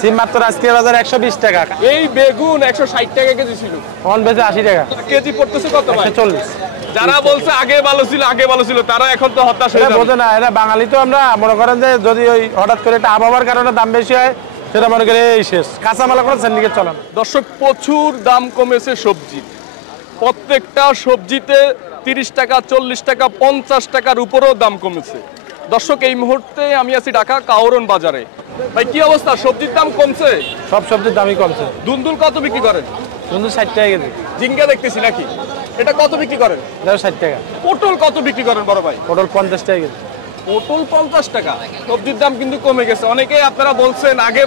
সিম মাত্র আজকে বাজার 120 টাকা। এই বেগুন 160 টাকা কেজি ছিল, অন বেচে 80 টাকা কেজি পড়তেছে কত ভাই? 140। যারা বলছে আগে ভালো ছিল তারা এখন তো হতাশ হয়ে যাবে। বোঝে না, এরা বাঙালি তো আমরা মনে করেন যে যদি ওই হঠাৎ করে একটা আবহাওয়ার কারণে দাম বেশি হয় সেটা মনে করে এই শেষ, কাঁচামাল কোনো সিন্ডিকেট চলে না। দর্শক, প্রচুর দাম কমেছে সবজি, প্রত্যেকটা সবজিতে 30 টাকা 40 টাকা 50 টাকার উপরেও দাম কমেছে। দর্শক, এই মুহূর্তে আমি আছি ঢাকা কাওরন বাজারে। ভাই কি অবস্থা, সবজির দাম কমছে? সব সবজির দামই কমছে। দুন্দুল কত বিক্রি করেন? কিন্তু 60 টাকা কেজি। ঝিঙ্গা দেখতেছি নাকি, এটা কত বিক্রি করেন? 60 টাকা। পটল কত বিক্রি করেন বড় ভাই? পটল 50 টাকা কেজি। পটল 50 টাকা। সবজির দাম কিন্তু কমে গেছে। অনেকেই আপনারা বলছেন আগে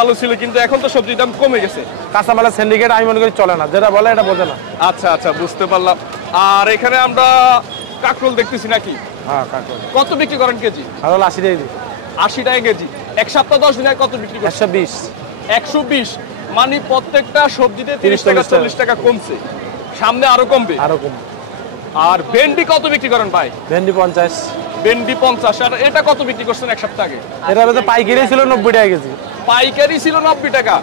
ভালো ছিল, কিন্তু এখন তো সবজির দাম কমে গেছে। কাঁচামালের সিন্ডিকেট আমি মনে করি চলে না, যেটা বলে এটা বোঝে না। আচ্ছা, বুঝতে পারলাম। আর এখানে আমরা কাঁকরোল দেখতেছি নাকি? হ্যাঁ, কাঁকরোল কত বিক্রি করেন কেজি? কাঁকরোল 80 টাকা কেজি। 80 টাকা কেজি। এক সপ্তাহ 10 দিনে কত বিক্রি করেন? 120। 120, মানে প্রত্যেকটা সবজিতে 30 টাকা 40 টাকা কমছে, সামনে আরো কমবে। আর ভেন্ডি কত বিক্রি করেন ভাই? ভেন্ডি 50। ভেন্ডি 50। আর এটা কত বিক্রি করছেন এক সপ্তাহ আগে? এটা বেচে পাইকারি ছিল 90 টাকা কেজি। পাইকারি ছিল 90 টাকা,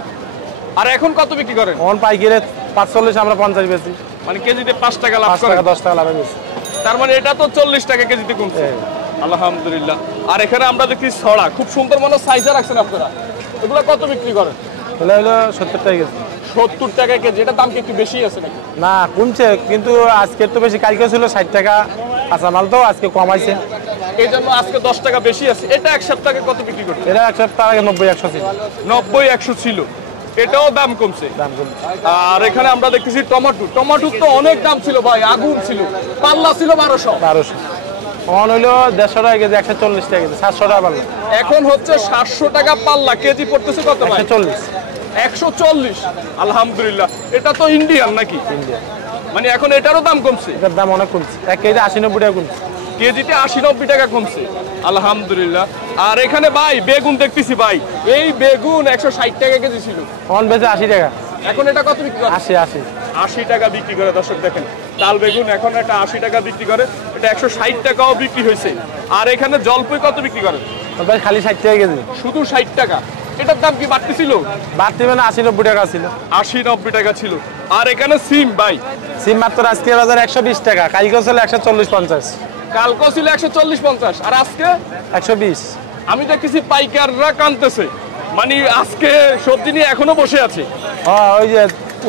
আর এখন কত বিক্রি করেন? এখন পাইকারি 45, আমরা 50 বেচি। মানে কেজিতে 5 টাকা লাভ 5 করেন। টাকা 10 টাকা লাভ বেশি। তার মানে এটা তো 40 টাকা কেজিতে কমছে। আলহামদুলিল্লাহ। আর এখানে আমরা দেখি ছড়া, খুব সুন্দর মনে সাইজে রাখছেন আপনারা। এগুলো কত বিক্রি করেন? এগুলো হলো 70 টাকা কেজি। 70 টাকা কেজি। এটার দাম কি একটু বেশি আছে নাকি? না, কমছে, কিন্তু আজকে তো বেশি, কালকে ছিল 60 টাকা কাঁচামাল, তো আজকে কমাইছে, এই জন্য আজকে 10 টাকা বেশি আছে। এটা এক সপ্তাহে কত বিক্রি করছে? এটা এক সপ্তাহ আগে 90-100 ছিল। 90-100 ছিল, এটাও দাম কমছে। আর এখানে আমরা দেখতেছি টমেটো তো অনেক দাম ছিল ভাই, আগুন ছিল, পাল্লা ছিল 1200। এখন হইলো 150 টাকা কেজি, 140 টাকা কেজি, 700 টাকা পাল্লা। এখন হচ্ছে 700 টাকা পাল্লা, কেজি পড়তেছে কত ভাই? 140। আলহামদুলিল্লাহ। এটা তো ইন্ডিয়ান নাকি? ইন্ডিয়া। মানে এখন এটারও দাম কমছে? এটার দাম অনেক কমছে, 1 কেজি 80-90 টাকা কমছে। কেজিতে 80-90 টাকা কমছে, আলহামদুলিল্লাহ। আর এখানে ভাই বেগুন দেখতেছি ভাই, এই বেগুন 160 টাকা কেজি ছিল, এখন বেচে 80 টাকা। এখন এটা কত বিক্রি করে? 80 টাকা বিক্রি করে। দর্শক দেখেন, তাল বেগুন এখন এটা 80 টাকা বিক্রি করে, এটা 160 টাকাও বিক্রি হয়েছে। আর এখানে জলপাই কত বিক্রি করে? খালি 60 টাকা কেজি। শুধু 60 টাকা। এটার দাম কি বাড়তি ছিল? বাড়তি মানে 80-90 টাকা ছিল। 80-90 টাকা ছিল। আর এখানে সিম ভাই, সিম মাত্র আজকে বাজার 120 টাকা, কালকে ছিল 140-50। কালকে ছিল 140-50, আর আজকে 120। আমি দেখতেছি পাইকাররা কানতেছে, মানে আজকে সবজি নিয়ে এখনো বসে আছে। ওই যে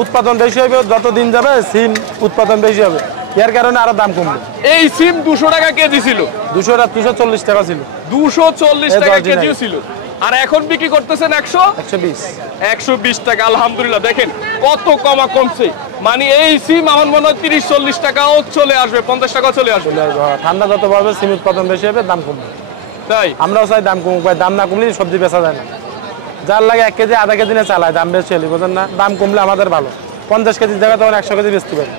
উৎপাদন বেশি হবে, যত দিন যাবে সিম উৎপাদন বেশি হবে, এর কারণে আরো দাম কমবে। এই সিম 200 টাকা কেজি ছিল, 240 টাকা ছিল, 240 টাকা কেজিও ছিল, আর এখন বিক্রি করতেছেন 120 টাকা। আলহামদুলিল্লাহ। দেখেন কত কমছে, মানে এই সিম আমার মনে হয় 30-40 টাকাও চলে আসবে, 50 টাকাও চলে আসবে। ঠান্ডা যত বাড়বে সিম উৎপাদন বেশি হবে, দাম কমবে। তাই আমরাও চাই দাম কমুক, দাম না কমলে সবজি বেচা যায় না। যার লাগে 1 কেজি আধা কেজি নিয়ে চালায়, দাম বেশি হলে বোঝেন না, দাম কমলে আমাদের ভালো। 50 কেজির জায়গায় তখন 100 কেজি বেচতে পারি।